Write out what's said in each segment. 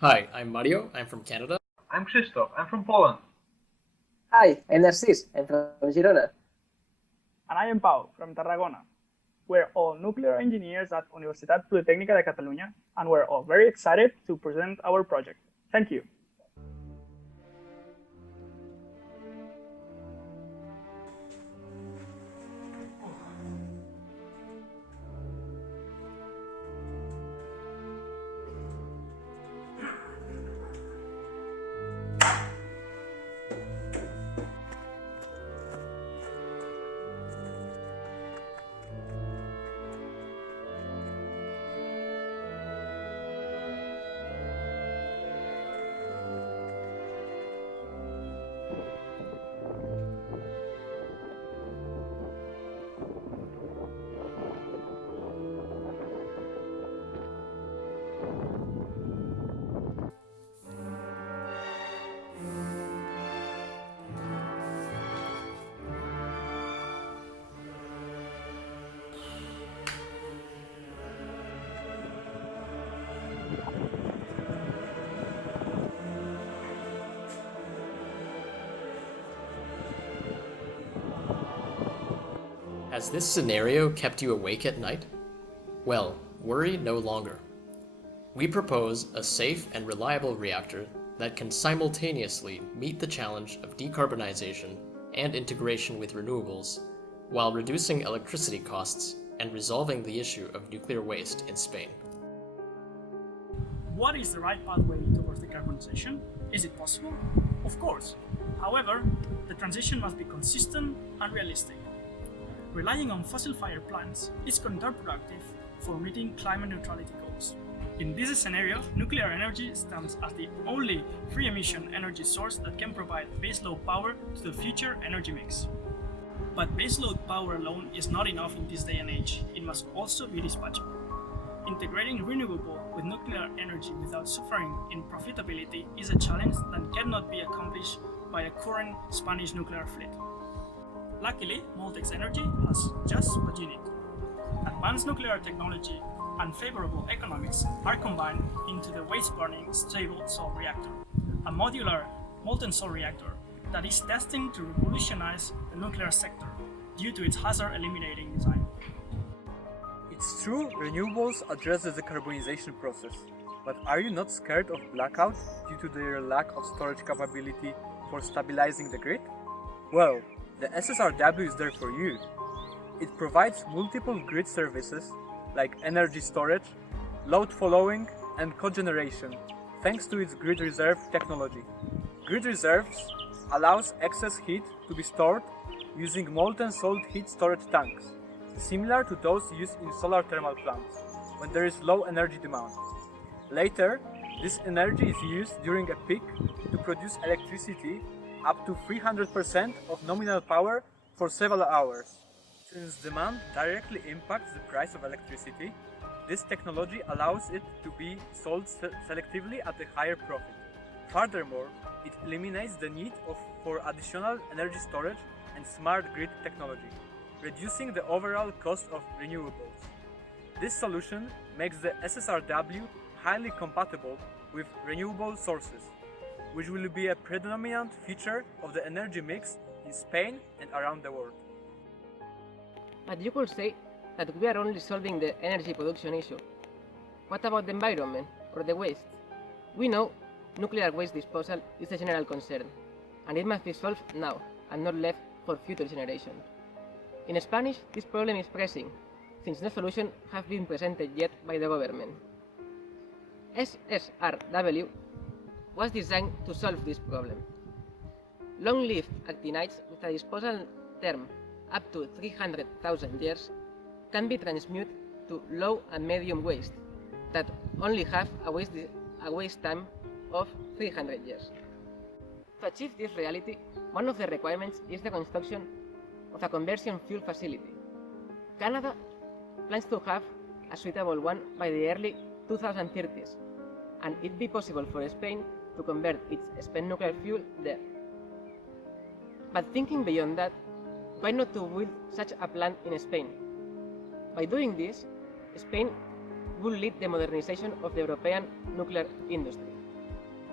Hi, I'm Mario. I'm from Canada. I'm Krzysztof. I'm from Poland. Hi, I'm Narcís. I'm from Girona. And I am Pau from Tarragona. We're all nuclear engineers at Universidad Politécnica de Cataluña, and we're all very excited to present our project. Thank you. Has this scenario kept you awake at night? Well, worry no longer. We propose a safe and reliable reactor that can simultaneously meet the challenge of decarbonization and integration with renewables, while reducing electricity costs and resolving the issue of nuclear waste in Spain. What is the right pathway towards decarbonization? Is it possible? Of course. However, the transition must be consistent and realistic. Relying on fossil-fired plants is counterproductive for meeting climate neutrality goals. In this scenario, nuclear energy stands as the only free-emission energy source that can provide baseload power to the future energy mix. But baseload power alone is not enough in this day and age. It must also be dispatchable. Integrating renewable with nuclear energy without suffering in profitability is a challenge that cannot be accomplished by the current Spanish nuclear fleet. Luckily, Moltex Energy has just what you need. Advanced nuclear technology and favorable economics are combined into the waste-burning stable salt reactor, a modular molten salt reactor that is destined to revolutionize the nuclear sector due to its hazard-eliminating design. It's true, renewables address the decarbonization process, but are you not scared of blackouts due to their lack of storage capability for stabilizing the grid? Well, the SSRW is there for you. It provides multiple grid services like energy storage, load following, and cogeneration, thanks to its grid reserve technology. Grid reserves allows excess heat to be stored using molten salt heat storage tanks, similar to those used in solar thermal plants, when there is low energy demand. Later, this energy is used during a peak to produce electricity up to 300% of nominal power for several hours. Since demand directly impacts the price of electricity, this technology allows it to be sold selectively at a higher profit. Furthermore, it eliminates the need for additional energy storage and smart grid technology, reducing the overall cost of renewables. This solution makes the SSRW highly compatible with renewable sources, which will be a predominant feature of the energy mix in Spain and around the world. But you could say that we are only solving the energy production issue. What about the environment or the waste? We know nuclear waste disposal is a general concern, and it must be solved now and not left for future generations. In Spanish, this problem is pressing, since no solution has been presented yet by the government. SSRW was designed to solve this problem. Long-lived actinides with a disposal term up to 300,000 years can be transmuted to low and medium waste that only have a waste time of 300 years. To achieve this reality, one of the requirements is the construction of a conversion fuel facility. Canada plans to have a suitable one by the early 2030s, and it be possible for Spain to convert its spent nuclear fuel there. But thinking beyond that, why not to build such a plant in Spain? By doing this, Spain will lead the modernization of the European nuclear industry.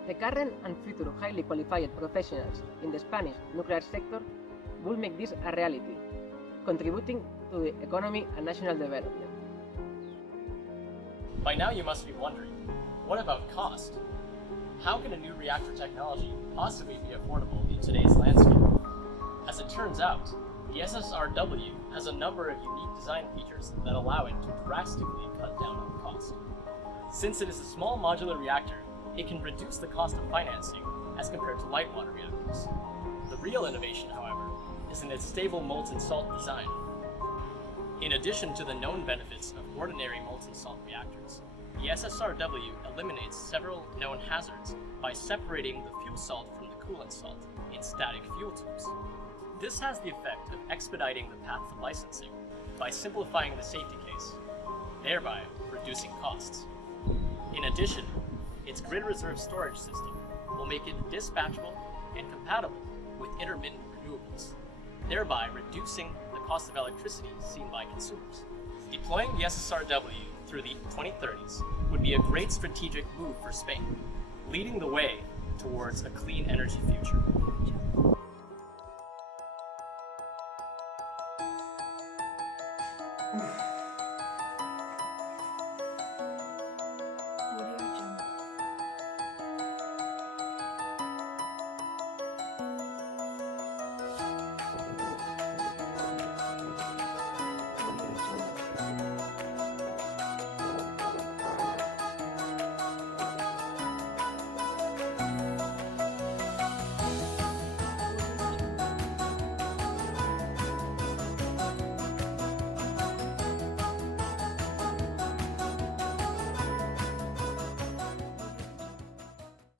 The current and future highly qualified professionals in the Spanish nuclear sector will make this a reality, contributing to the economy and national development. By now you must be wondering, what about cost? How can a new reactor technology possibly be affordable in today's landscape? As it turns out, the SSRW has a number of unique design features that allow it to drastically cut down on cost. Since it is a small modular reactor, it can reduce the cost of financing as compared to light water reactors. The real innovation, however, is in its stable molten salt design. In addition to the known benefits of ordinary molten salt reactors, the SSRW eliminates several known hazards by separating the fuel salt from the coolant salt in static fuel tubes. This has the effect of expediting the path to licensing by simplifying the safety case, thereby reducing costs. In addition, its grid reserve storage system will make it dispatchable and compatible with intermittent renewables, thereby reducing the cost of electricity seen by consumers. Deploying the SSRW through the 2030s would be a great strategic move for Spain, leading the way towards a clean energy future.